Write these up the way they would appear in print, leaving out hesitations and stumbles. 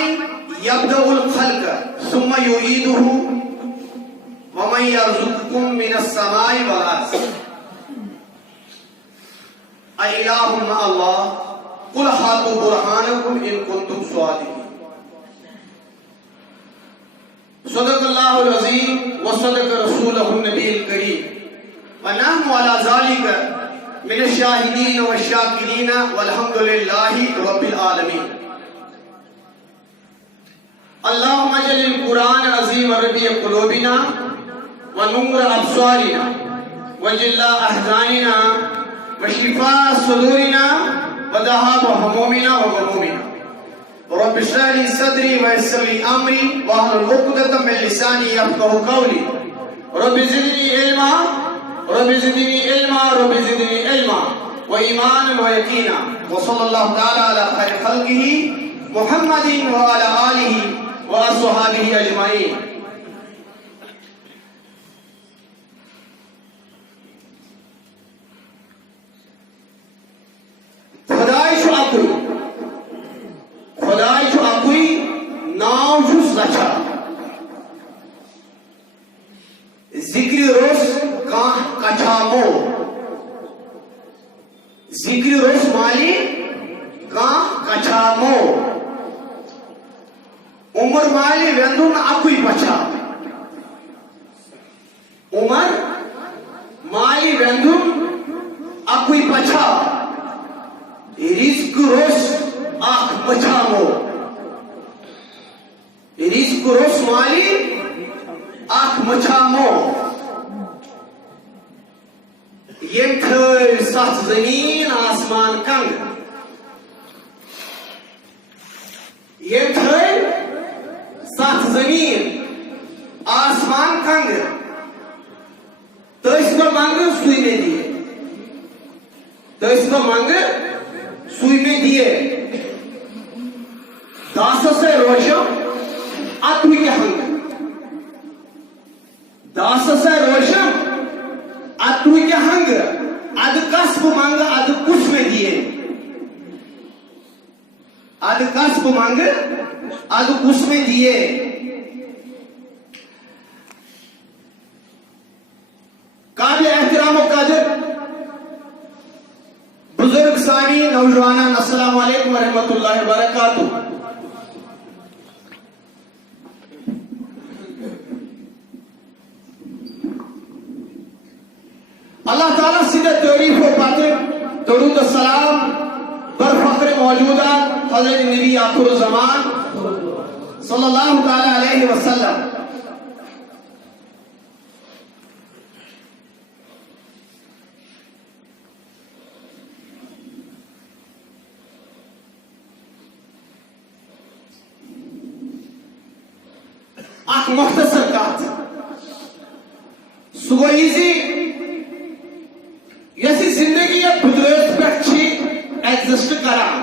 फरमाई यब्दउल खल्क सुम्मा युईदुहु व मन यरज़ुकुकुम मिनस समाई वल अर्ज़ अइलाहुम अल्लाह कुल हातु बुरहानकुम इन कुंतुम स्वादिकीन। सदक़ल्लाहुल अज़ीम व सदक़ रसूलुहुन नबील करीम व नहनु अला ज़ालिका मिनश शाहिदीन व शाकिरीन वल्हम्दुलिल्लाहि रब्बिल आलमीन। अल्लाहुम्मा जल्लिल कुरान अज़ीम रबी कुलूबिना व नूर अब्सारिना व जिल्ला अहज़ानिना व शिफा सुदूरिना व दहाब हमूमिना व गमूमिना। रब्बि इश्रह ली सदरी व यस्सिर ली अमरी वहलुल उक़दतम मिन लिसानी यफ़क़हू क़ौली। रब्बि ज़िदनी इल्मा रब्बि ज़िदनी इल्मा रब्बि ज़िदनी इल्मा व ईमानन व यक़ीना। व सल्लल्लाहु तआला अला खैरि ख़ल्क़िही मुहम्मदिन व अला आलिही व अस्हाबिही अजमाईन। खुदाई छु अकुई नाव छुस रचा जिक्र रोस का कछामो जिक्र रोस माली का कछामो उमर माली वेंदुन अकुई पछा उमर माली वेंदुन अकुई पछा रिस्क रोस आख पछामो रिस्क रोस माली आख मछामो ये सत जमीन आसमान कंग ये सत जमीन आसमान कंग तस को मंग सुई में दिए तस को मंग सुई में दिए दास से रोशम अतु के हंग दास से रोशम अतु के हंग अद कस्ब मंग अद कुछ में दिए अद कस्ब मंग अद कुछ में दिए। काबिल एहतराम व कदर बुजुर्ग सामी नौजवान अस्सलाम वालेकुम व रहमतुल्लाहि व बरकातुहू। अल्लाह ताला सीधे तारीफ व पाते दरूद व सलाम बर फख्र मौजूदा हज़रत नबी आखिर ज़मान सल्लल्लाहु ताला अलैहि वसल्लम। अख मुख्तसर कत सुगोईजी यसी जिंदगी फितरत पे एग्जिस्ट करान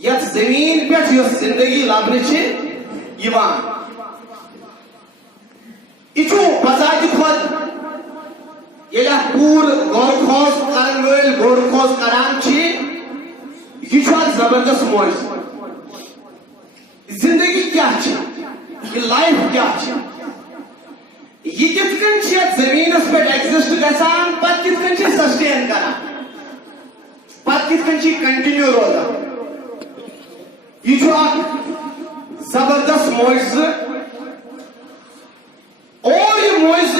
यथ जमीन पे जिंदगी लबन यह बजात खुद ये पूर गौर खोज कर गौर खोज करान यह जबरदस्त मौज जिंदगी क्या ये लाइफ क्या यह कित जमीन पे एग्जिस्ट गसान पत कित सस्टेन करान पत कित कंटिन्यू रोजान यह जबरदस्त मोइज और यह मोइज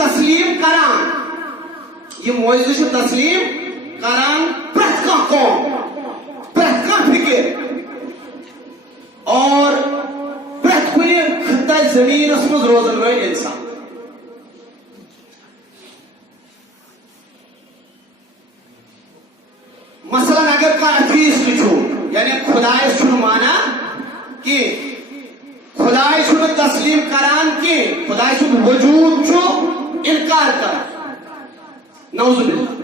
तस्लीम करान यह मोइज तस्लीम करान प्रत कौम प्रत फिक्र और प्रत कुन खत्ता जमीन मज रोजन वाल इंसान। मसलन अगर का अथीस्ट यानी खुदाइश माना कि खुदाइश तस्लीम करान कि खुदाइश वजूद इनकार कर नौजुबिल्लाह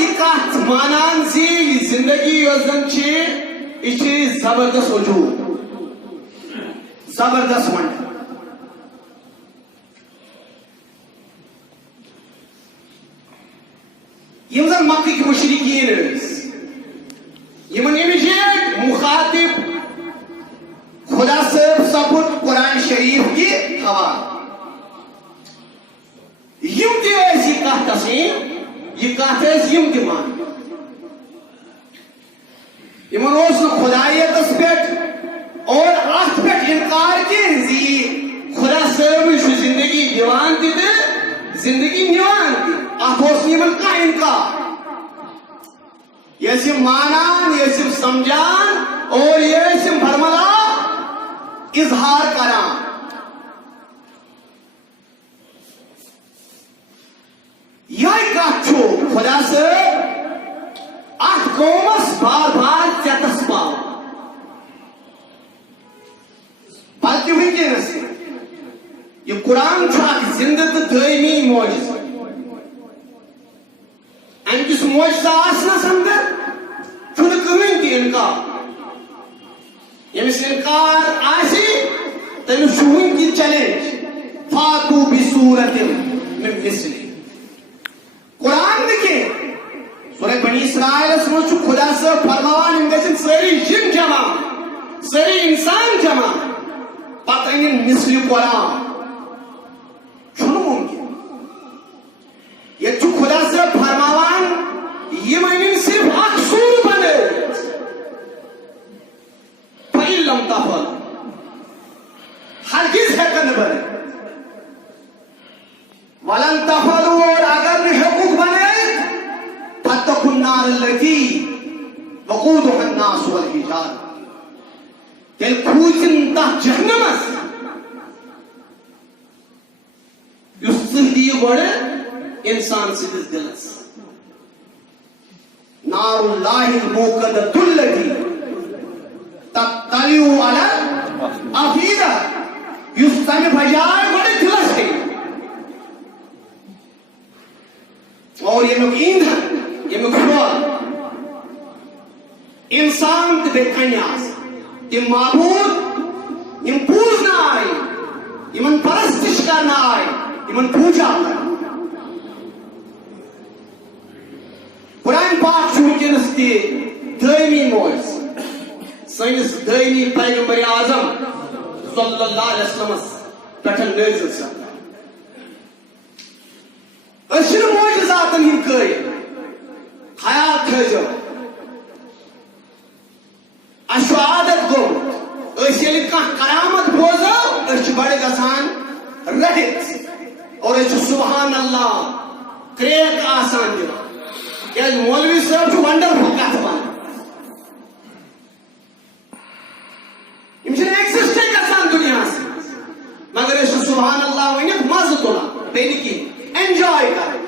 यह कथ मानान जी जिंदगी जबरदस्त वजूद जबरदस्त वंड यम जन मक्के के मुशरिकीन यमन इमिजिएट मुखातिब खुदा साहब सपुत कुरान शरीफ की हवा यम ये कह तस्लीम ये कथ यम मान यमन खुदायतस पे और अत पे इनकार कह खुदा साहब जिंदगी दिवान जिंदगी निवान अत कह इनकार ये मानान ये समझान और ये भरमला इजहार करान यह कथ खुदा साहब अत कौमस बार बार चतस पाव बल्कि वनकस यह कुरान जिंद तो दायमी मोजिज अमिस मोजिजा आसनस अंदर कहीं तह इनकार यमिस इनकार आसी तमिस वन चैलेंज फातू बिसूरत मिन मिस्ली कुरान लिखे सूरह बनी इसराइल मज खुदा साहब फरमान गन सारी जिन जमा सारी इंसान जमा पत अन मिस्ल कुरान मुमकिन ये खुदा साहब फरमान यम अन सिर्फ अख सूर बन फइलम तफल हरगिज हेकन बन वलन तफल और अगर हकूक बने फतकुन्नारल्लती वकूदुहा अन्नास वल हिजार तेल खूचिन तह जहन्नमस युस दी गोड़ इंसान सिदिस दिलस नारुल्लाहिल मुक़द्दतुल्लती तत्तलिउ अला अफीदा युस तमे बजाय गोड़ दिलस है और ये लोग ईंधन ये मुखबल इंसान ते कन्यास ये माबूद यम पूजना आए यमन परस्तिश करना आए यमन पूजा करना कुरान पाक वनकस दायमी मोज सैनिस दायमी पैगंबर आजम सल्लल्लाहु अलैहि वसल्लम पे नाज़िल सपदा मोजातन हिंद कई ख्याल थो अशु आदत गोमुत करामत बोजो बड़े गसान रहित और सुबहान अल्लाह क्रेक आसान दिवान क्या मौलवी साहब वंडरफुल कथ वन एक्सिस्टे गसान दुनिया मगर सुबहान अल्लाह वन मज तुलान बे एंजॉय कर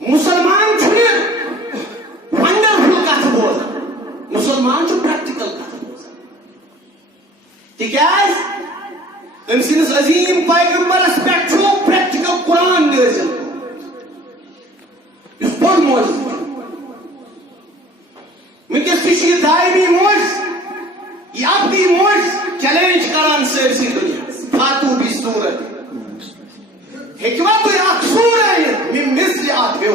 मुसलमान वंडरफुल कथ बोजान मुसलमान प्रैक्टिकल कथ बोजान तिकाज अमसिस अजीम पैगंबरस पे प्रैक्टिकल कुरान नाज़िल बोड़ मोज वनकस दायमी मोज यह अपनी मोज चैलेंज करान सरसी दुनिया फातू बिसूरत हेकवा तो अक्सूर है मिन मिस्ल आत्यो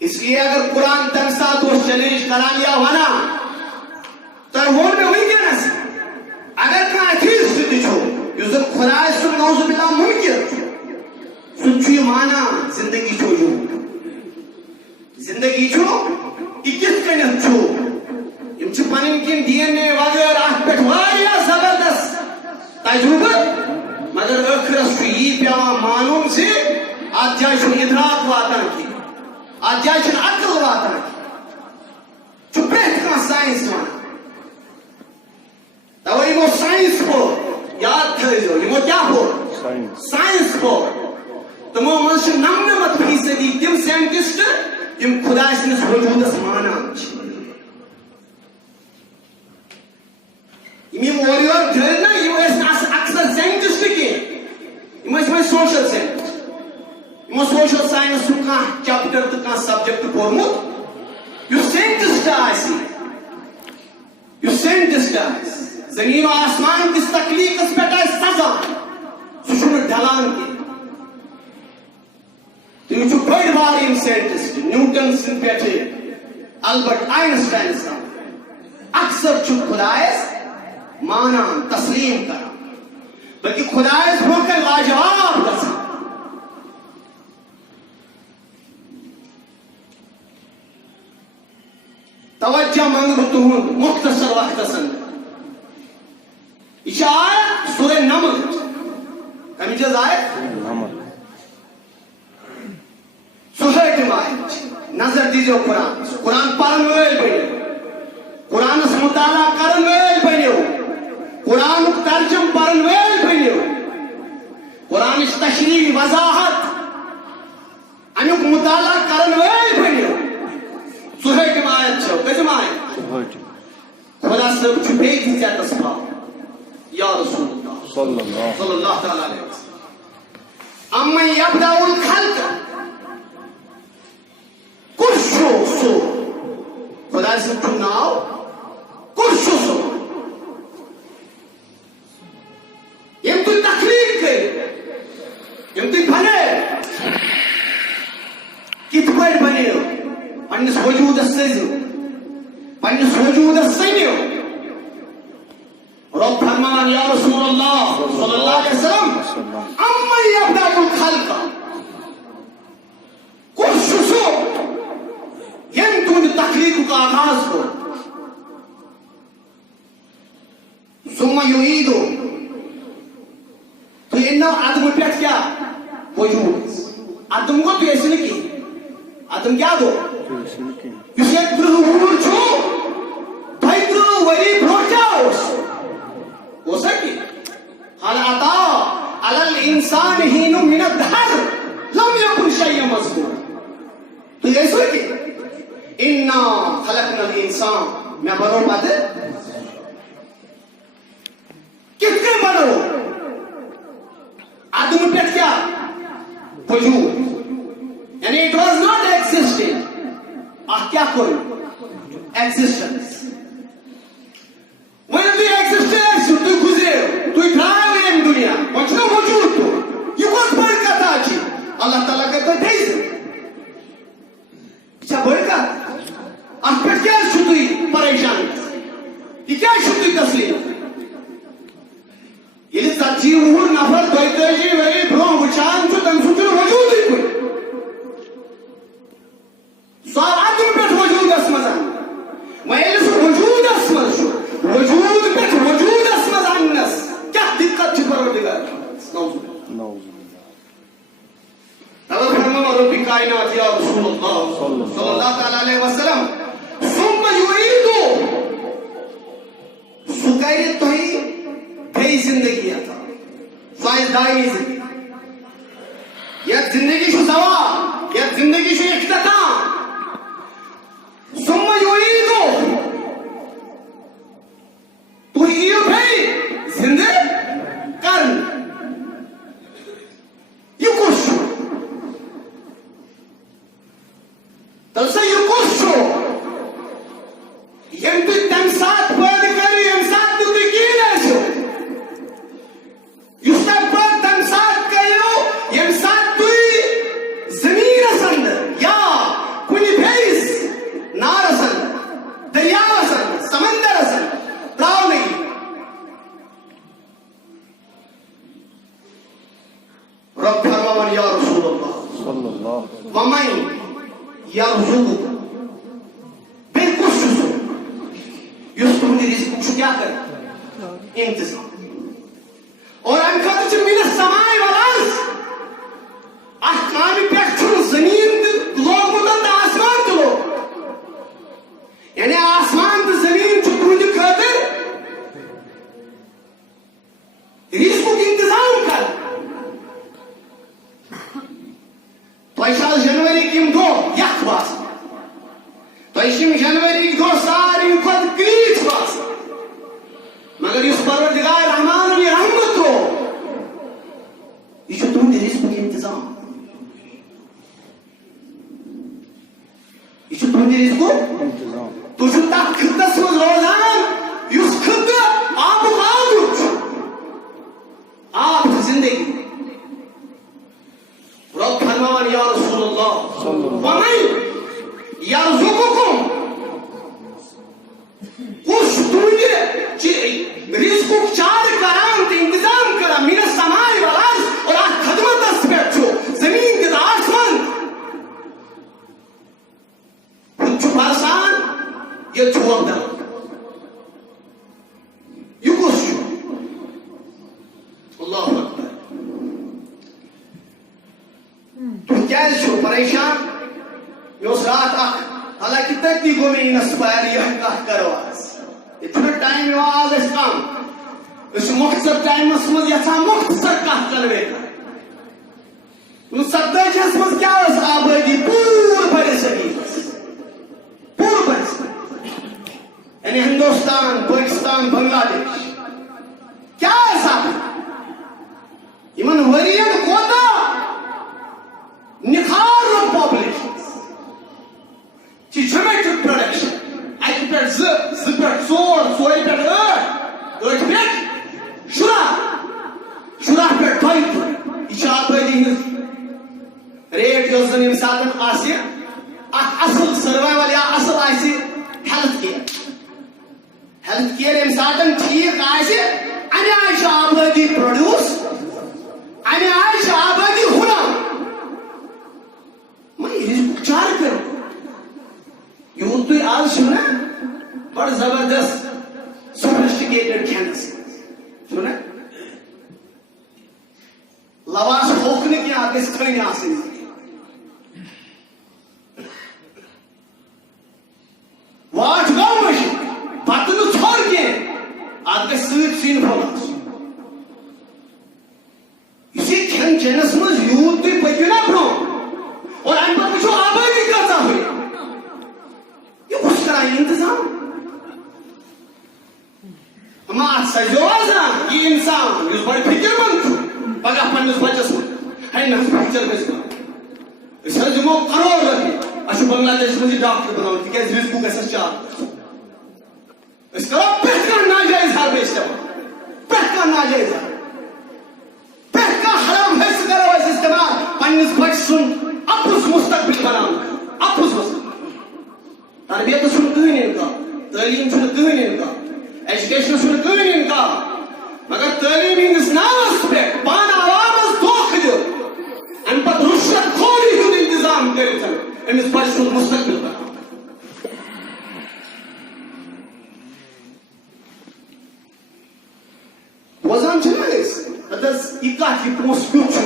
इसलिए अगर कुरान तम साथ चैलेंज करान या वना तो होन में हुई क्या नस अगर का अथीस्ट दिछो युजन खुदा सुन नौज़ बिल्लाह मुमकिन सुन माना जिंदगी छो यो जिंदगी छो इकिस कन छो यम छ पनिन किन डीएनए वगैरह अत पे वारिया जबरदस्त तजुर्बा मगर आखिरस यी पेवा मानून से अत जाय इदराक वातान की अत जाय अकल वातान की प्रेथ का साइंस वन तवे यमो साइंस पो याद थो यमो क्या पो साइंस पो तमो मज नमनमत फीसदी तम साइंटिस्ट यम खुदा सनिस वजूदस मानान यम और धर ना यम अक्सर साइंटिस्ट के सोशल साइंस यमो सोशल साइंस का चैप्टर तो का सब्जेक्ट पोरमुत यु साइंटिस्ट जमीन और आसमान किस तकलीफ पे सजा छुन ढलान के तो यह बड़ बार इन साइंटिस्ट न्यूटन सिंह पे अल्बर्ट आइंस्टाइन अक्सर खुदायस मानान तस्लीम कर बल्कि खुदायस होकर लाजवाब कर तवज्जो मंग तुहद मुख्तसर वक्त यह आयत सूरह नमल कमिज आयत सुहैट आयत नजर दीजो कुरान कुरान पढ़न वल बनो कुरान मुताला करन वल बनो कुरान तर्जुम पढ़न वल बनो कुरान तशरीह वजाहत अमुक मुताला करन वल बनो सुहैट आयत छो कजम आयत खुदा सब छुपे दी जातस या रसूलुल्लाह सल्लल्लाहु अलैहि वसल्लम अम्मा यबदाउल खल्क कुर्शो सो खुदा से नाव कुर्शो सो यम तु तकलीफ के यम तु बने कित पर बने पन्निस वजूद सजो पन्निस वजूद सनियो रब फरमान या रसूलुल्लाह सल्लल्लाहु अलैहि वसल्लम अम्मा यबदाउल खल्क कुर्शो सो यम तुम तकलीफ का आगाज को सुम्मा युईदो तो इन आदम पे क्या वजूद आदम को तो ऐसे नहीं की आदम क्या दो इसे द्रुहूर छो भाई द्रुह वली प्रोचाओस हो सकी हल अता अलल इंसान हीनु मिन दहर लम यकुन शैय्यन मज़कूर तो ऐसे की इन्ना खलकनल इंसान मैं बनो बाते कितने बनो आदम पे क्या वजूद यानी इट वाज नॉट एक्सिस्टिंग क्या कोई existence when the existence tu गुजरे तू इधर इन दुनिया कुछ ना वजूद तो ये कौन बड़ कथा जी अल्लाह ताला का तो देश क्या बड़ का आप पे क्या शुद्धी परेशान ये क्या शुद्धी तस्लीम ये सच्ची हूँ नफर द्वैत जी वही ब्रो विचार जो तम सुचर वजूद ही कोई स्वाद पे वजूद असमजान मैं इस वजूद असमज वजूद पे वजूद असमजानस क्या दिक्कत थी परवरदिगार नौजुबिल्लाह तब फरमाया रब्बी कायनात या रसूलुल्लाह सल्लल्लाहु अलैहि वसल्लम सुम्मा युईदु सुकाई तो ही कई जिंदगी आता फाइज दाई जिंदगी या जिंदगी शो सवा या जिंदगी शो इख्तिताम सुम्मा युईदु तो ये भाई जिंदे कर्म ये कुछ तब से ये कुछ यम तु तम साथ पद कर यम साथ तु कीन आसो युस पर तम साथ कयो यम साथ तु जमीन असंद या कुनी भेस नार असंद दरिया असंद समंदर असंद प्राव नहीं रब फरमान या रसूलुल्लाह सल्लल्लाहु वमन यरजुकु बिल्कुल सुसु युस तुमने रिस्क क्या कर इंतजाम और अनका तो मिल समाय वालास आसमान पे छुन जमीन लोग तो आसमान तो यानी आसमान तो जमीन तो तुझे खातिर रिस्क का इंतजाम कर तो जनवरी की दो यख बास तो जनवरी दो सारी खुद क्रीच बास मगर इस परवरदिगार रहमान और रहमत हो ये तुम रिस्क का इंतजाम ये तुम रिस्क को इंतजाम तुझ तक खिदस में रोजान युस खुद आप जिंदगी यरज़ुकुकुम कुछ तुझे रिज़्क़ुक चार करान ते इंतजाम करा मिन समाई वल अर्ज़ और आ खदमत पे छो जमीन के आसमान कुछ बरसान ये छुअदा ये कुछ अल्लाह अकबर तुम क्या छो परेशान यो रात हालांकि तक गो में इंस्पायर यह करो इतना टाइम आज कम मुख्तर टाइम यहां मुख्तर कनवे सत्ताईस मज क्या आबादी पूर बरसगी पूर यानी हिंदुस्तान पाकिस्तान बांग्लादेश क्या इन वरियन कोता निखार पॉपुलेशन geometric production एक पे ज पे सोर सोर पे पे शुरा पे टाइप इशाबादी रेट जो जन साथ आसे असल सर्वाइवल या असल आसे हेल्थ केयर एम साथ ठीक आसे अने इशाबादी प्रोड्यूस अने इशाबादी हुना मैं उपचार करो यूथ तो आज सुना बड़ा जबरदस्त सोफिस्टिकेटेड खानस सुना लवास होकने की आगे खड़ी आसे वाट गाँव में बतन छोड़ के आगे सीन फोलास इसी खान चैनस में यूथ तो पकड़ा ब्रो और अन पर कुछ आबादी करता हुई इंतजाम सजोजा ये इंसान बड़े फिक्रमंद पगह पन्नस बचस है फ्यूचर दिमो करोड़ रपे अच्छे बांग्लादेश मज डॉक्टर बनाओ तिक रिस्क गो चार करो पेट का नाजायज हर इस्तेमाल पेट का नाजायज पेट का हराम है करो इस्तेमाल पन्नस बच सुन अपुस मुस्तकबिल बनाओ अपुस मुस्तकबिल तरबियत सुन कहीं इनका तालीम सुन कहीं इनका एजुकेशन सुन कहीं इनका मगर तालीम इंग्लिश नामस पे पान आवामस धोख दो अन पर रुशत खोली हुन इंतजाम करे चल एमिस पर सुन मुस्तकबिल बना वजन चलेस अदस इका की पोस्ट फ्यूचर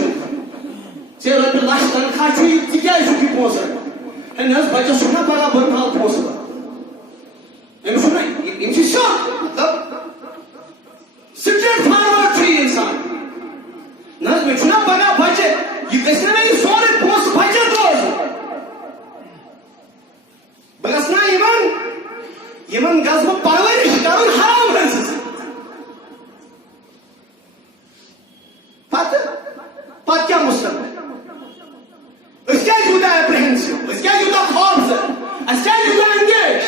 चेहरा पे लाश तनखा छी क्या है की पोस्ट है नस बच्चा सुना पड़ा बरहाल पोस्ट एम सुना इन शिक्षा मतलब स्ट्रेट फॉरवर्ड थ्री इंसान नस में सुना पड़ा बच्चे ये कैसे नहीं सोरे पोस्ट बच्चे तो बस ना इवन गज़ब परवरिश करुन हराम है पत क्या मुस्तकबिल क्या जुदा एप्रीहेंसिव क्या जुदा खौफ क्या जुदा एंगेज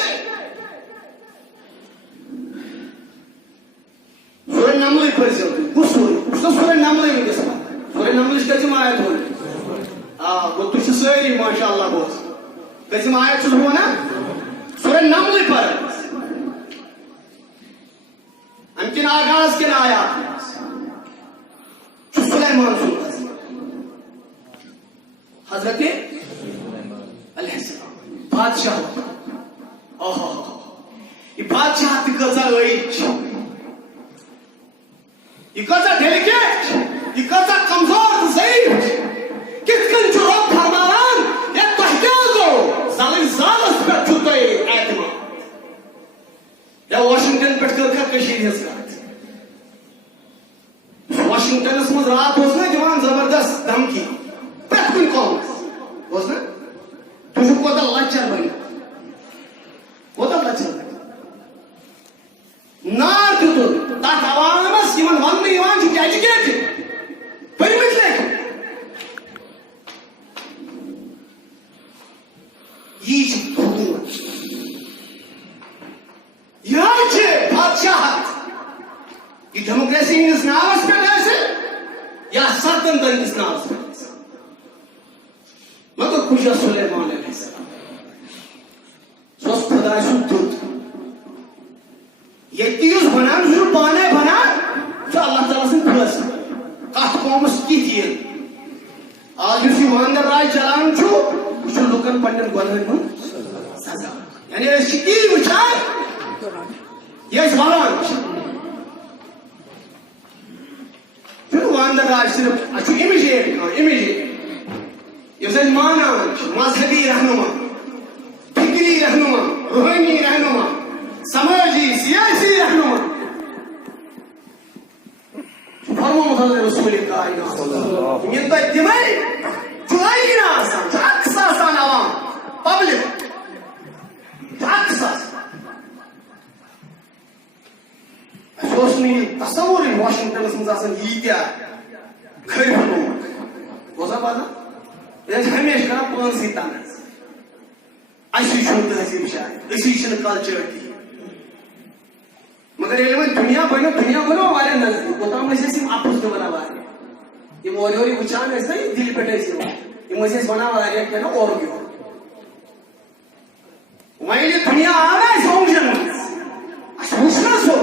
सूरह नमल पर कुछ सूरह नमल में कैसे सूरह नमल कैसे आयत हो वो तुझ सारी माशाअल्लाह बहुत कैसे आयत शुरू हो ना सूरह नमल पर अंकिन आगाज के आयात सुलेमान सुनता हजरत अलैहिस्सलाम बादशाह ओहो ये बादशाह कजा ये कजा डेलिकेट ये कजा कमजोर ज़ईफ कितकन रब फरमान या तहकीको जालिम जालस पे छुते एतमाद या वाशिंगटन पे कर कशीर हसरात वाशिंगटन में रात होना जवान जबरदस्त धमकी पेटकुन कौन होना तुझे कोता लचर बनी कोता लचर नार तो तात आवामस यमन वन यवान जो एजुकेटेड परिमित लेख ये हुकूमत यह बादशाहत ये डेमोक्रेसी इंग्लिश नावस पे ऐसे या सरतंत्र इंग्लिश नावस पे मतलब खुशा सुलेमान अलैहिस्सलाम ये बनान जो पाने बनान तो अल्लाह ताला से फैसला कत कौमस कित आज उस ईमानदार राज चलान छो लुकन पन्नन गुनाहन सजा यानी ये वुचान ये वलान फिर ईमानदार राज सिर्फ अच्छु इमीडिएट ये मानान मजहबी रहनुमा फिक्री रहनुमा रूहानी रहनुमा समाजी सियासी रहनुमा फरमाया रसूल कायनात ये तो दिमाग जुलाई ना आसान अक्सा आसान आवाम पब्लिक अक्सा सोच नहीं तस्वुर वाशिंगटन में आसान यीत्या खरी बोझा बाजा ये हमेशा करा पांच सीतान ऐसी शुद्ध तहजीब शायद ऐसी कल्चर थी मगर ये दुनिया बनो वाले नजदीक ओताम आपुस तो बना वाले ये मोरी वुचान दिल पे ये बना वाले क्या ना और क्यों वही दुनिया आना है फंक्शन वुचना सो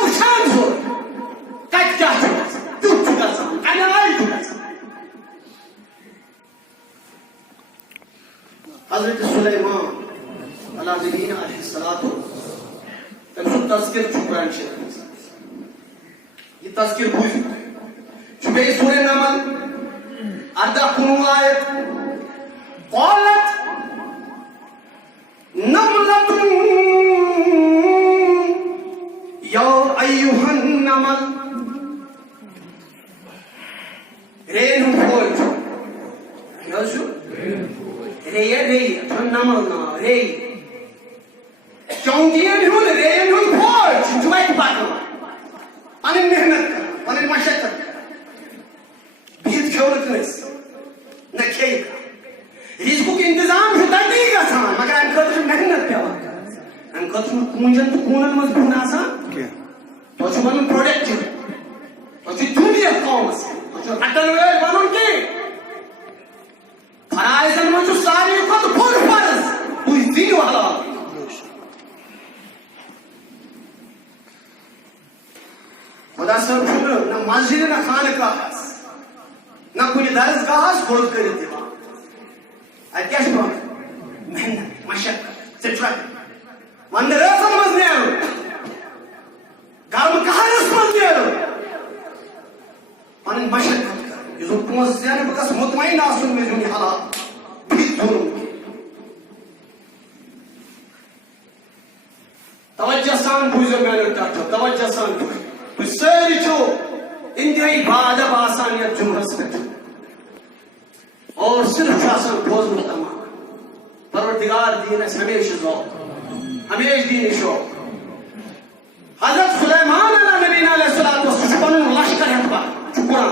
वुचान सो कत क्या तुम चुका अनाल चुका हजरत सुलेमान अला नबीना अलैहिस्सलातु तस्किर कुरान शरीफ ये तस्किर बुझ जुबे सूरह नमल अर्दा कुनु आयत क़ालत नमलतुन या अय्युहन नमल रेन फोल योशु रे नमल ना रे चौंकियन हुन रेन हुन फोर्स जुबाई पाटो अन मेहनत कर अन मशक्कत बीत खेल कस न खेल रिस्क के इंतजाम है तदी गसान मगर अन खतर मेहनत पे अन खतर कुंजन तो कोनन मज गुना सा तो जुबान प्रोडक्टिव तो दुनिया कॉमस तो अटल वे बनन के फराइजन में जो सारी को तो फुल फर्ज उस दिन वाला खुदा सब शुक्र न मस्जिद न खानकाह न कुछ दरसगाह खोल कर दिवा अत्याश मेहनत मशक्कत सिट्रक मंदिर समझ ने गांव कहां समझ ने पन मशक्कत कर ये जो पोस जाने बकस मुतमईन आसुन में जो हालात भी दोनों तवज्जो सान बुझो मैंने कहा तवज्जो सान सारी छो इंतहाई बादब आसानियत जुमरस पे और सिर्फ आसान बोझ तमाम परवरदिगार दीन हमेशा ज़ौक़ हमेशा दीन शौक़ हज़रत सुलेमान अला नबीना अलैहिस्सलातु वस्सलाम लश्कर है पा चुकुरा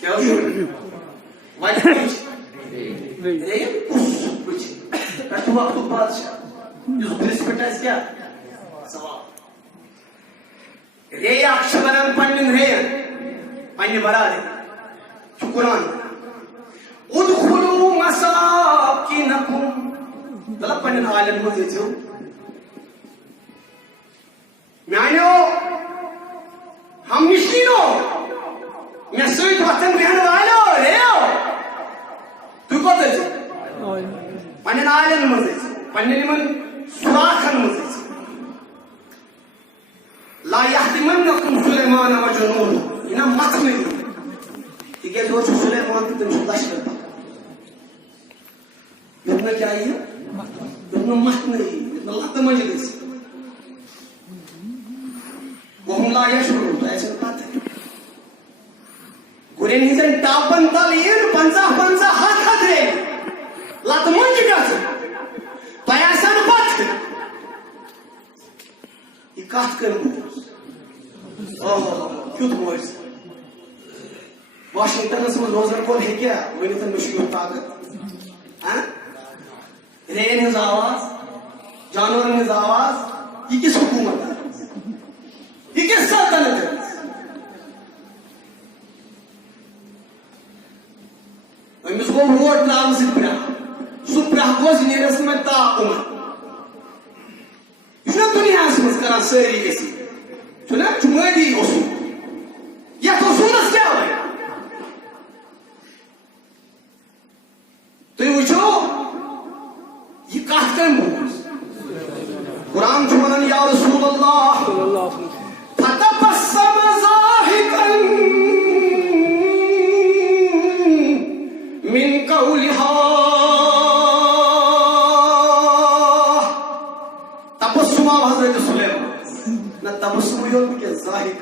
क्या हो वाइट ये कुछ कटुआ तो बादशाह जो रिस्पेक्ट क्या सवाल रे अक्षबरन पन्निन रे पन्नि बरादे कुरान उदखुलू मसाकिनकुम मतलब पन्निन आलन को देजो म्यानो हम मिस्किनो मैं सोई वतन रहने वालो रे तू को देजो पन्निन आलन में देजो पन्निन मन सुराखन में देजो ला यहतिमन्नकुम सुलेमान व जुनूद इना मत नहीं ठीक है जो सुलेमान की तुम लश्कर था इतना क्या है इतना मत नहीं इतना लत मजलिस वो हम ला यशुरू तो ऐसे बात है गुरेन हिजन टापन तल ये 50 हाथ रे लत मजलिस पयासन पथ ये काट कर क्यों मोइस वाशिंगटन में रोजर को है क्या वही तो मुश्किल ताकत हैं रेन हिज आवाज जानवर हिज आवाज ये किस हुकूमत है ये किस सल्तनत है अमिस को वोट नाम से सुप्रा को जिनेरस में ता उमर इसने दुनिया से मस्करा इंसान सारी गसी सुना चुमादी ओसू या तो सूरज क्या है तो ये वुचो ये कत कम बोल कुरान चुमन या रसूल अल्लाह फतबस्सम ज़ाहिकन मिन कौलिहा तबस्सुम हजरत सुलेमान ना तबस्सुम यो के ज़ाहिक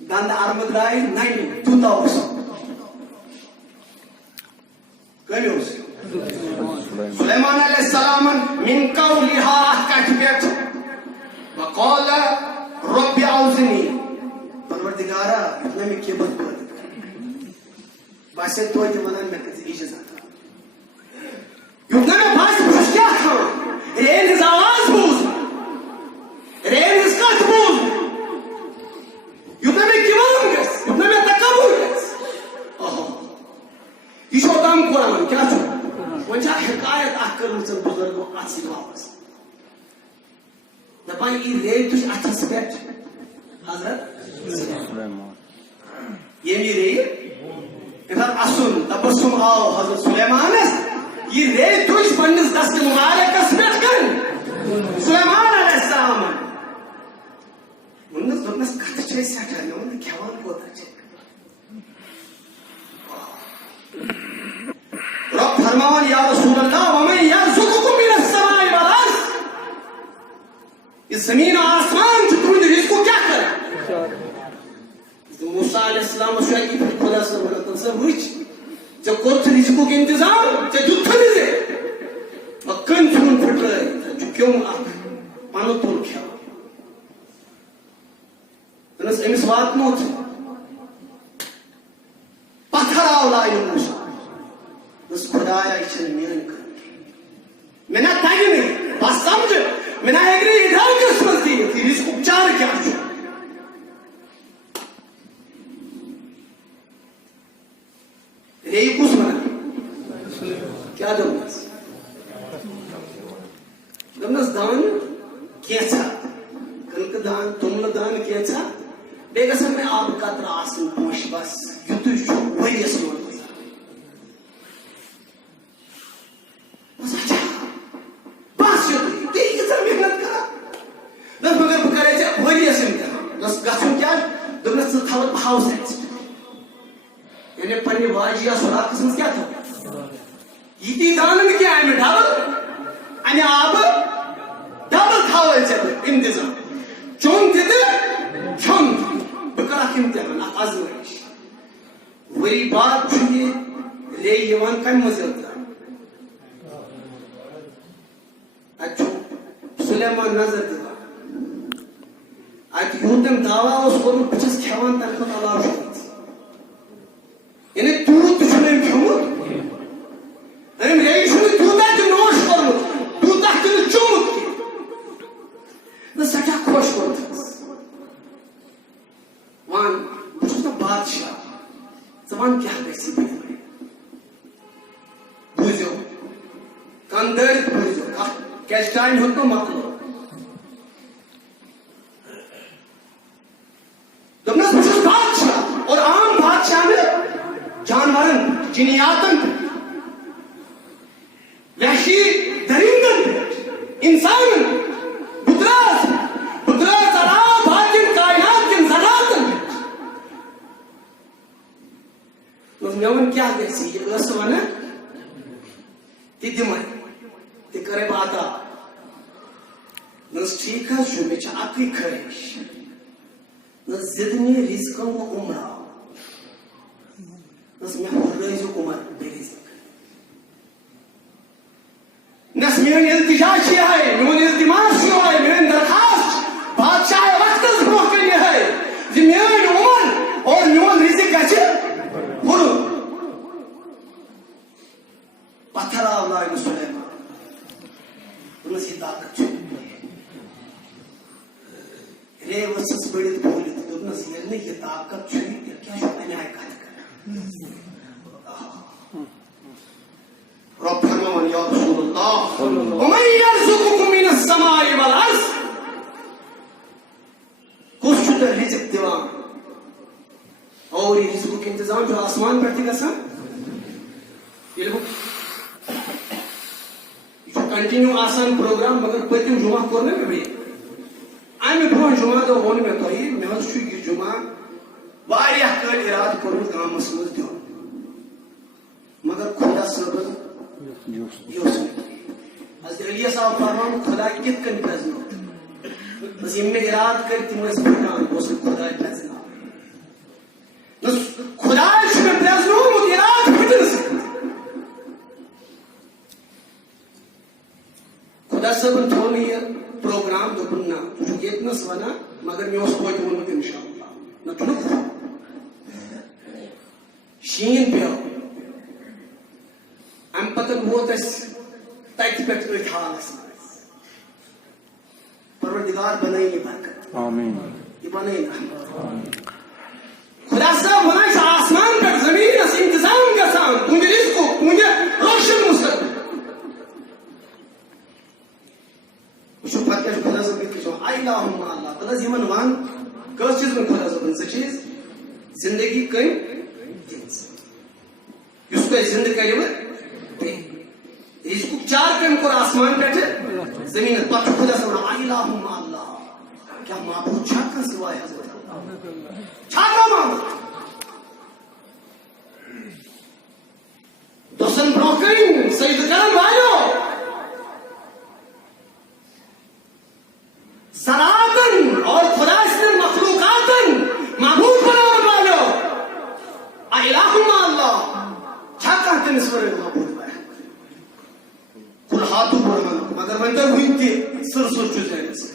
दंद आर्मदाई नहीं तूता उस कमियोस सुलेमान अलैहिस्सलाम मिन कौलिहा कटबेट वक़ाल रब्बि औज़नी परवरदिगारा इतना में के बद बासे तो ये मना में किसी इजाजत युद्ध में फास्ट पुश क्या था रेन इस आवाज बूझ रेन इसका बूझ युद्ध में क्यों गए युद्ध में तकबूर गए ओह ये शोधाम कुरान क्या था वजह हिकायत आकर मुझसे बुजुर्गों आसी वापस दबाई ये रेन तुझ अच्छा स्पेक्ट हज़रत ये मेरे इधर असुन तबस्सुम आओ हज़रत सुलेमान ये रे तुझ पंडित दस के मुबारक स्पेक्ट कर सुलेमान अलैहिस्सलाम उन्नस दोनस कत छे सेट है उन्नस ख्याल को था रब फरमान या रसूल अल्लाह वमन यरज़ुकुकुम मिनस समाई वल अर्ज़ इस जमीन और आसमान जो तुम्हें रिज़्क़ को क्या करे मूसा अलैहिस्सलाम से की खुदा से बोला तो सब हुई जब कोर्ट रिज़्क़ के इंतजाम जब जुत्थ दे अकन चुन फट रहे जो क्यों आप पानो तो क्या तनस एमिस बात नोट पत्थर आवला मूसा बस खुदाया इचन मेरन कर मैंने ताकि नहीं बस समझ मैंने एग्री इधर किस मस्ती थी रिज़्क़ उपचार क्या है कुछ मना क्या दमनस दमनस दान कैसा कनक दान तुमल दान कैसा बेगसन में आप का त्रासन पोश बस युद्ध जो वही असलोन बस अच्छा बस युद्ध ये कितना मेहनत करा दस मगर करे जा वही असम का दस गसुन क्या दमनस थावत हाउस है यानी पन्नी वाजिया सुराख किस्म क्या था इती दान में क्या है में डबल अन्य आप डबल थावल चल इंतजाम चोन देते चोन बकरा किम्तिहान आजमाइश वही बात ये ले यवान कम मजे होता अच्छा सुलेमान नजर दिला आज यूतम दावा उसको पचास ख्यावान तक तो अलाउ यानी तू तुझमें क्यों अरे मेरी शुरू तू तक नोश करो तू तक तुझ चुम्ब न सच्चा खुश होता वन बुझो तो बादशाह जबान क्या कैसी भी बुझो कंदर बुझो कैस्टाइन हो तो मतलब तुमने बुझो बादशाह और आम बादशाह में जानवरन जिनियातन वहशी दरिंदन इंसान बुद्रास बुद्रास अरा भागिन कायनात के ज़रातन तो न्यावन क्या कैसी ये लसवाना तिदिमय ते करे बाता नस ठीक है जो बेचा आखिरी खरीश नस जिदनी रिस्कों को उम्रा नस में हुर्रे जो कुमार बेरिज़ नस में इल्तिजाश ये है में इल्तिमास ये है में दरखास्त बादशाह वक्त ज़रूर करनी है ज़मीन उमर और में रिज़्क़ गचे हुरु पत्थर आवला सुलेमान उनसे ताकत रे वसस बड़ी बोली तो न ये ये ताकत छुई क्या जो अन्याय कर रब फरमान या रसूल अल्लाह वमन यरज़ुकुकुम मिनस समाई वल अर्ज़ तो रिज़्क दिवान और ये रिज़्क के इंतजाम जो आसमान पर थी गसा ये लोग जो कंटिन्यू आसान प्रोग्राम मगर पतिम जुमा कोर में भी आमे ब्रो जुमा दो वन में तो ये मैं छु ये जुमा वारिया कल इराद करू गाम मसमूद दो मगर खुदा सब यूस आज अलिया साहब फरमान खुदा कित कन प्रेजनो बस इनमें इराद कर तुम इस प्रोग्राम को से खुदा प्रेजना तो खुदा इसमें प्रेजनो मुझे इराद फिटनेस खुदा सब थो ये प्रोग्राम तो बुना जो इतना सवाना मगर मैं उसको तो बोलूं इंशाअल्लाह न तो शीन पे am patan wotas tait pet halas परवरदिगार बनाई ये बरकत आमीन ये बनाई खुदा साहब बनाई आसमान पर जमीन से इंतजाम का साम तुझे इसको तुझे रोशन मुस्तकबिल उसको पता है खुदा से किसो अल्लाहुम्मा अल्लाह खुदा जीवन वान कस चीज में खुदा से बन चीज जिंदगी कई उसको जिंदगी का ये इसको चार कम को आसमान बैठे जमीन पर खुदा से अल्लाहुम्मा अल्लाह क्या माबूद छाका सिवाय हजरत छाका माबूद दोसन ब्रोकरिंग सईद करम वालो सरातन और खुदा से मखलूकातन माबूद बनाने वालो अल्लाहुम्मा अल्लाह छाका तनिस्वर माबूद हाथों पर मगर बंदर हुई थी सुर सुर चुज